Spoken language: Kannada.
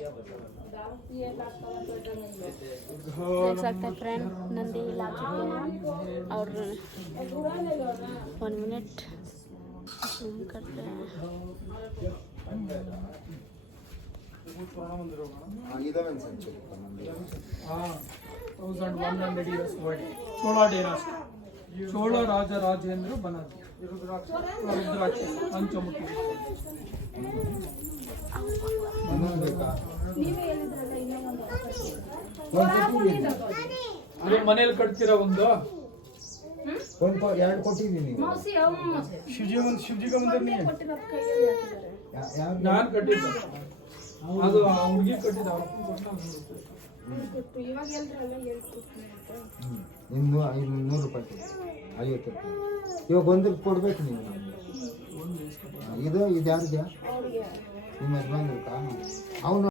देख सकते हैं फ्रेंड, नंदी ला चुके हैं और 1 मिनट करते हैं। चोला डेनासिटी चोल राजा राजेंद्र बना रुद्राक्ष पंचमुखी ಅದೇ ಮನೇಲಿ ಕಟ್ತೀರಾ ಒಂದು ಎರಡು ಕೊಟ್ಟಿದ್ದೀನಿ ಶಿವಜಿಗೆ ಮಂದಿರ ನಾನು ಕಟ್ಟಿದ್ದೆ ಅದು ಹುಡುಗಿ ಕಟ್ಟಿದ್ದ ಇನ್ನು 100 ರೂಪಾಯಿ 50 ರೂಪಾಯಿ ಇವಾಗ ಒಂದಕ್ಕೆ ಕೊಡ್ಬೇಕು ನೀವು ಇದು ಯಾರಿದ್ಯಾ ನಿಮ್ಮ ಯಜಮಾನ್ರು ಅವನು